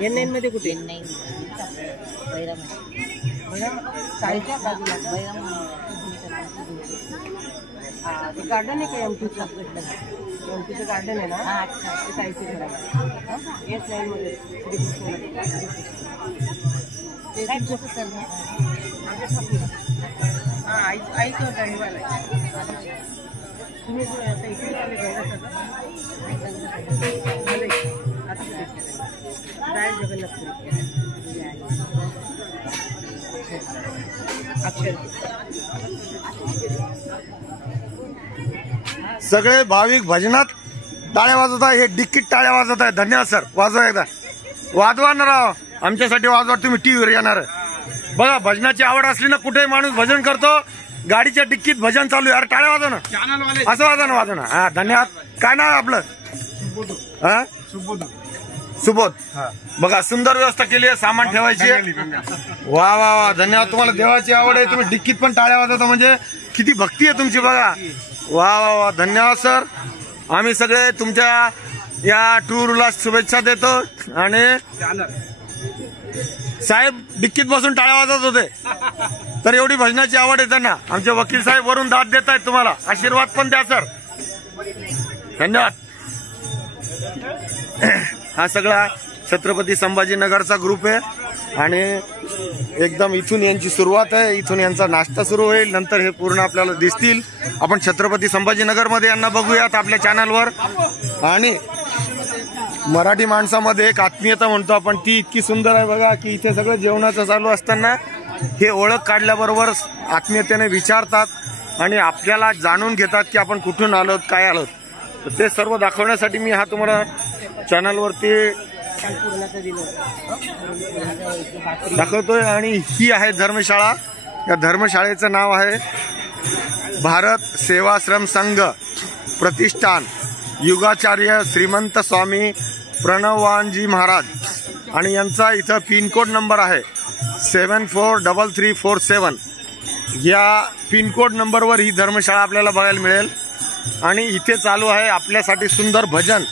N9 मध्ये कुठे? N9 चाळीच्या बाजूला गार्डन आहे का? एमटीचं गार्डन आहे ना? ते चाळीच्या घरामध्ये S9 मध्ये आईचं ड्राईव्हर आहे. तुम्ही आता इकडे आले घरासाठी जगन्नाथपुरी सगळे भाविक भजनात टाळ्या वाजवत आहे. हे डिक्कीत टाळ्या वाजवत आहे. धन्यवाद सर. वाजवा एकदा. वाजवा ना राव, आमच्यासाठी वाजवा. तुम्ही टीव्हीवर येणार. बघा, भजनाची आवड असली ना कुठेही माणूस भजन करतो. गाडीच्या डिक्कीत भजन चालू आहे. अरे टाळ्या वाजव ना. असं वाजवा ना, वाजव ना. हा, धन्यवाद. काय नाव आहे आपलं? हा, सुबोध. बघा, सुंदर व्यवस्था केली आहे सामान ठेवायची. वा वा वा, धन्यवाद. तुम्हाला देवाची आवड आहे, तुम्ही डिक्कीत पण टाळ्या वाजवता म्हणजे किती भक्ती आहे तुमची. बघा, वा वा वा, धन्यवाद सर. आम्ही सगळे तुमच्या या टूरला शुभेच्छा देतो. आणि साहेब डिक्कीत बसून टाळ्या वाजवत होते, तर एवढी भजनाची आवड आहे त्यांना. आमचे वकील साहेब वरून दाद देत आहेत. तुम्हाला आशीर्वाद पण द्या सर. धन्यवाद. हा सगळा छत्रपती संभाजीनगरचा ग्रुप आहे आणि एकदम इथून यांची सुरुवात आहे. इथून यांचा नाश्ता सुरू होईल. नंतर हे पूर्ण आपल्याला दिसतील. आपण छत्रपती संभाजीनगर मध्ये यांना बघूयात आपल्या चॅनलवर. आणि मराठी माणसामध्ये एक आत्मीयता म्हणतो आपण, ती इतकी सुंदर आहे बघा, की इथे सगळं जेवणाचं चालू असताना हे ओळख काढल्याबरोबर आत्मीयतेने विचारतात आणि आपल्याला जाणून घेतात की आपण कुठून आलोत, काय आलोत. तर ते सर्व दाखवण्यासाठी मी हा तुम्हाला चॅनलवरती दाखवतोय. आणि ही आहे धर्मशाळा. या धर्मशाळेचं नाव आहे भारत सेवाश्रम संघ प्रतिष्ठान युगाचार्य श्रीमंत स्वामी प्रणवानजी महाराज. आणि यांचा इथं पिनकोड नंबर आहे 743347. या पिनकोड नंबरवर ही धर्मशाळा आपल्याला बघायला मिळेल. आणि इथे चालू आहे आपल्यासाठी सुंदर भजन.